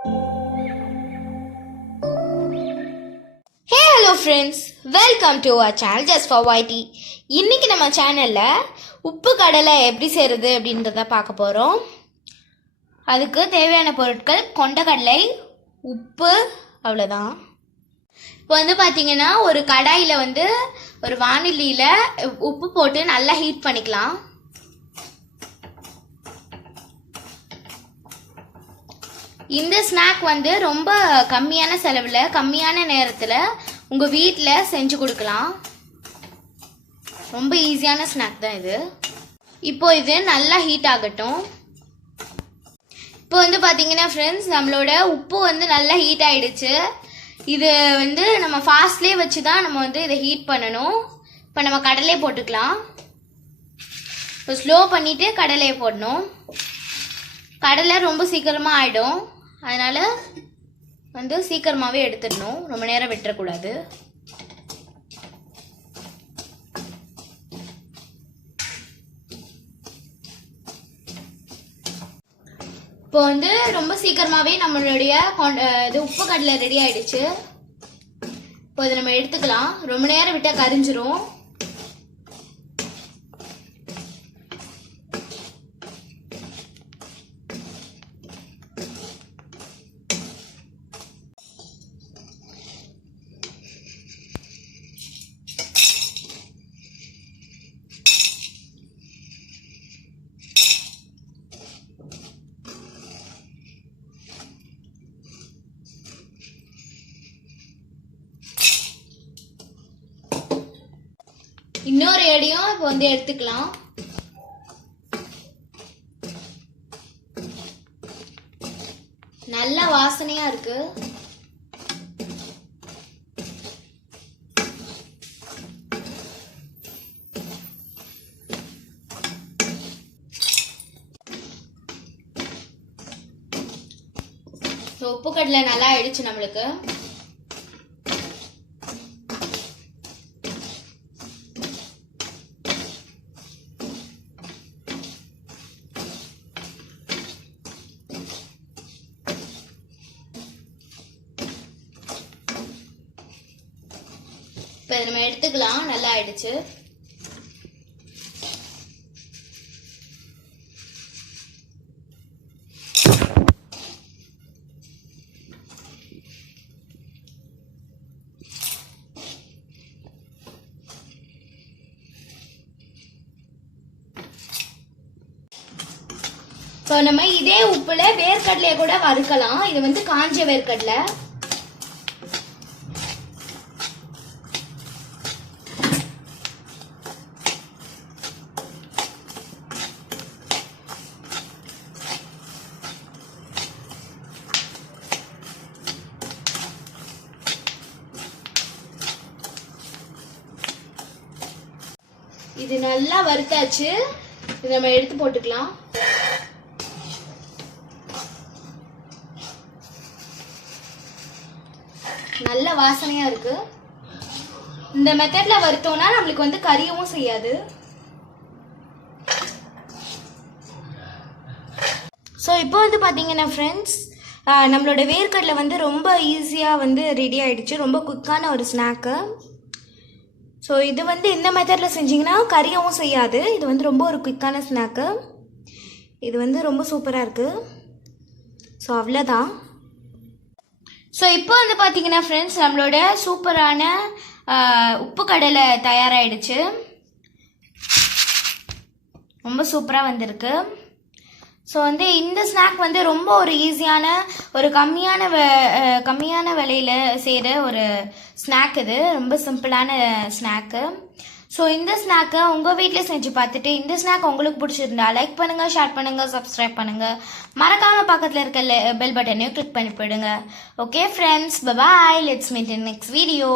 Hello friends, welcome to our channel just for YT. இன்னைக்கு நம்ம சேனலில் உப்பு கடலை எப்படி செய்கிறது அப்படின்றத பார்க்க போகிறோம். அதுக்கு தேவையான பொருட்கள் கொண்டக்கடலை, உப்பு, அவ்வளோதான். இப்போ பார்த்தீங்கன்னா ஒரு கடாயில் ஒரு வானிலையில் உப்பு போட்டு நல்லா ஹீட் பண்ணிக்கலாம். இந்த ஸ்நாக் ரொம்ப கம்மியான செலவில் கம்மியான நேரத்தில் உங்கள் வீட்டில் செஞ்சு கொடுக்கலாம். ரொம்ப ஈஸியான ஸ்நாக் தான் இது. இப்போ இது நல்லா ஹீட் ஆகட்டும். இப்போ பார்த்தீங்கன்னா ஃப்ரெண்ட்ஸ், நம்மளோட உப்பு நல்லா ஹீட் ஆகிடுச்சு. இது நம்ம ஃபாஸ்ட்லேயே வச்சு தான் நம்ம இதை ஹீட் பண்ணணும். இப்போ நம்ம கடலையை போட்டுக்கலாம். இப்போ ஸ்லோ பண்ணிவிட்டு கடலையை போடணும். கடலை ரொம்ப சீக்கிரமாக ஆகிடும், அதனால் சீக்கிரமாகவே எடுத்துடணும், ரொம்ப நேரம் விட்டுறக்கூடாது. இப்போ ரொம்ப சீக்கிரமாகவே நம்மளுடைய இது உப்பு கடலை ரெடி ஆயிடுச்சு. இப்போ இதை நம்ம எடுத்துக்கலாம். ரொம்ப நேரம் விட்டால் கரிஞ்சிரும். இன்னொரு எடையும் இப்போ எடுத்துக்கலாம். நல்ல வாசனையா இருக்கு. உப்பு கடலை நல்லா ஆயிடுச்சு நம்மளுக்கு. இப்போ நம்ம எடுத்துக்கலாம். நல்லா ஆயிடுச்சு. இப்போ நம்ம இதே உப்புல வேர்க்கடலையை கூட வறுக்கலாம். இது காஞ்ச வேர்க்கடலை. இது நல்லா வறுத்தாச்சு. இது நம்ம எடுத்து போட்டுக்கலாம். நல்ல வாசனையா இருக்கு. இந்த மெத்தட்ல வறுத்தோம்னா நம்மளுக்கு கரியவும் செய்யாது. ஸோ இப்போ பாத்தீங்கன்னா ஃப்ரெண்ட்ஸ், நம்மளோட வேர்க்கடலை ரொம்ப ஈஸியாக ரெடி ஆயிடுச்சு. ரொம்ப குயிக்கான ஒரு ஸ்நாக்கு. ஸோ இது இந்த மெத்தடில் செஞ்சிங்கன்னா கரியவும் செய்யாது. இது ரொம்ப ஒரு குயிக்கான ஸ்நாக்கு. இது ரொம்ப சூப்பராக இருக்குது. ஸோ அவ்வளோதான். ஸோ இப்போ பார்த்தீங்கன்னா ஃப்ரெண்ட்ஸ், நம்மளோட சூப்பரான உப்பு கடலை தயாராகிடுச்சு. ரொம்ப சூப்பராக வந்திருக்கு. ஸோ இந்த ஸ்நாக் ரொம்ப ஒரு ஈஸியான ஒரு கம்மியான விலையில் செய்கிற ஒரு ஸ்நாக். இது ரொம்ப சிம்பிளான ஸ்நாக்கு. ஸோ இந்த ஸ்நாக்கை உங்கள் வீட்டில் செஞ்சு பார்த்துட்டு இந்த ஸ்நாக் உங்களுக்கு பிடிச்சிருந்தா லைக் பண்ணுங்கள், ஷேர் பண்ணுங்கள், சப்ஸ்கிரைப் பண்ணுங்கள். மறக்காமல் பக்கத்தில் இருக்க பெல் பட்டனையும் கிளிக் பண்ணி போயிடுங்க. Okay friends, bye. Let's meet in next video.